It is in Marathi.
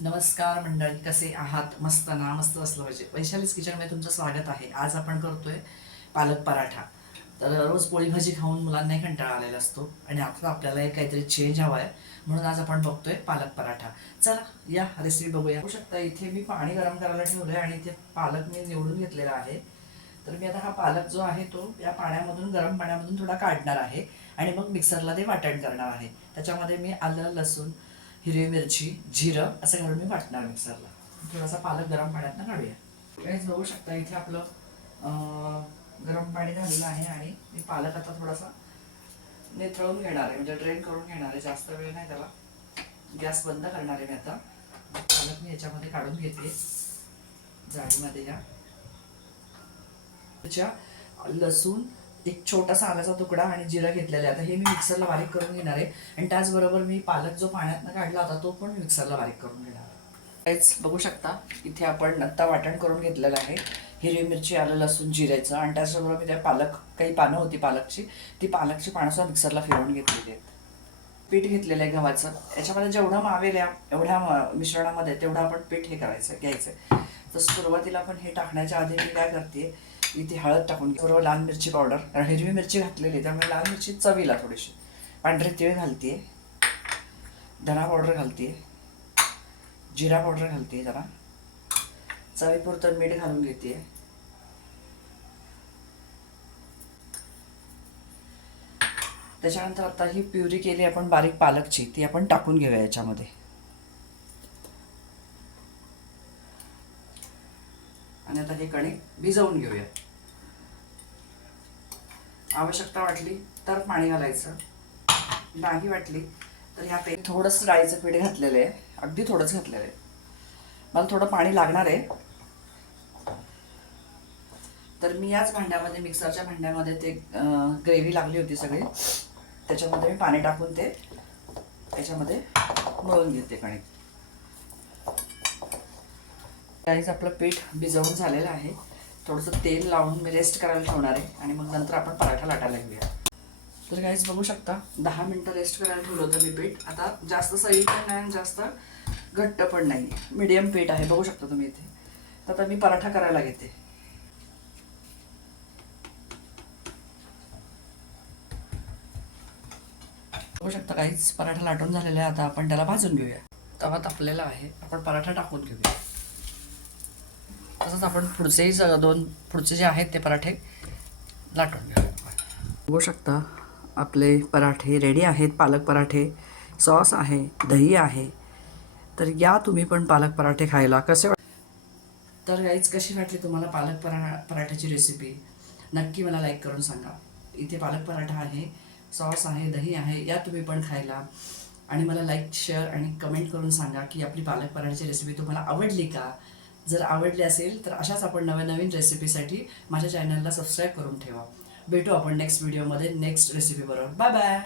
नमस्कार मंडळी, कसे आहात? मस्त ना? मस्त असलं पाहिजे. वैशालीज किचनमध्ये तुमचं स्वागत आहे. आज आपण करतोय पालक पराठा. तर रोज पोळी भाजी खाऊन मुलांनाही कंटाळा आलेला असतो आणि आता आपल्याला एक काहीतरी चेंज हवा आहे, म्हणून आज आपण बघतोय पालक पराठा. चला या रेसिपी बघूया. बघू शकता इथे मी पाणी गरम करायला ठेवलंय आणि इथे पालक मी निवडून घेतलेला आहे. तर मी आता हा पालक जो आहे तो या पाण्यामधून, गरम पाण्यामधून थोडा काढणार आहे आणि मग मिक्सरला ते वाटण करणार आहे. त्याच्यामध्ये मी आलं, लसूण, हिरवी मिरची, जिरं असं घालून मी वाटणार मिक्सरला. थोडासा पालक गरम पाण्यातनं काढूया. काहीच बघू शकता इथे आपलं गरम पाणी झालेलं आहे आणि मी पालक आता थोडासा निथळून घेणार आहे, म्हणजे ड्रेन करून घेणार आहे. जास्त वेळ नाही त्याला. गॅस बंद करणार आहे मी आता. पालक मी याच्यामध्ये काढून घेते जाळीमध्ये. या लसूण, एक छोटासा आल्याचा तुकडा आणि जिरा घेतलेला आहे. आता हे मी मिक्सरला बारीक करून घेणार आहे आणि त्याचबरोबर मी पालक जो पाण्यातनं काढला होता तो पण मिक्सरला बारीक करून घेणार आहे. काहीच बघू शकता इथे आपण आत्ता वाटण करून घेतलेलं आहे. हिरवी मिरची, आलं, लसूण, जिऱ्याचं आणि त्याचबरोबर मी त्या काही पानं होती पालकची, ती पालकची पानंसुद्धा मिक्सरला फिरवून घेतलेली आहेत. पीठ घेतलेलं आहे गव्हाचं. याच्यामध्ये जेवढं मावेल एवढ्या मिश्रणामध्ये तेवढं आपण पीठ हे करायचं, घ्यायचं. तर सुरुवातीला आपण हे टाकण्याच्या आधी मी काय करते, इथे हळद टाकून बरोबर लाल मिरची पावडर, कारण हिरवी मिरची घातलेली त्यामुळे लाल मिरची चवीला थोडीशी, पांढरे तीळ घालते, धना पावडर घालते, जिरा पावडर घालते, जरा चवीपुरतं मीठ घालून घेते. त्याच्यानंतर आता ही प्युरी केली आपण बारीक पालकची, ती आपण टाकून घेऊया याच्यामध्ये. आणि आता हे कणिक भिजवून घेऊया. आवश्यकता वाटली तर पाणी घालायचं, नाही वाटली तर ह्या थोडंसं डाळीचं पीठ घातलेलं आहे, अगदी थोडंच घातलेलं आहे. मला थोडं पाणी लागणार आहे. तर मी याच भांड्यामध्ये, मिक्सरच्या भांड्यामध्ये ते ग्रेव्ही लागली होती सगळी, त्याच्यामध्ये मी पाणी टाकून ते त्याच्यामध्ये मळून घेते कणिक. काहीच आपलं पीठ भिजवून झालेलं आहे. थोडंसं तेल लावून मी रेस्ट करायला ठेवणार आहे आणि मग नंतर आपण पराठा लाटायला घेऊया. तर काहीच बघू शकता 10 मिनटं रेस्ट करायला ठेवलं होतं मी पीठ. आता जास्त सैल पण नाही आणि जास्त घट्ट पण नाही, मीडियम पीठ आहे, बघू शकता तुम्ही इथे. तर आता मी पराठा करायला घेते. बघू शकता काहीच पराठा लाटून झालेला आहे. आता आपण त्याला भाजून घेऊया. तवा तापलेला आहे, आपण पराठा टाकून घेऊया. तसंच आपण पुढचे जे आहेत ते पराठे लाटून घेऊया. बघू शकता आपले पराठे रेडी आहेत. पालक पराठे, सॉस आहे, दही आहे. तर या तुम्ही पण पालक पराठे खायला. कसे तर गाईज कशी वाटली तुम्हाला पालक पराठ्याची रेसिपी? नक्की मला लाईक करून सांगा. इथे पालक पराठा आहे, सॉस आहे, दही आहे, या तुम्ही पण खायला. आणि मला लाईक, शेअर आणि कमेंट करून सांगा की आपली पालक पराठ्याची रेसिपी तुम्हाला आवडली का. जर आवडली असेल तर अशाच आपण नवीन रेसिपीसाठी माझ्या चॅनलला सबस्क्राईब करून ठेवा. भेटू आपण नेक्स्ट व्हिडिओमध्ये नेक्स्ट रेसिपी बरोबर. Bye bye.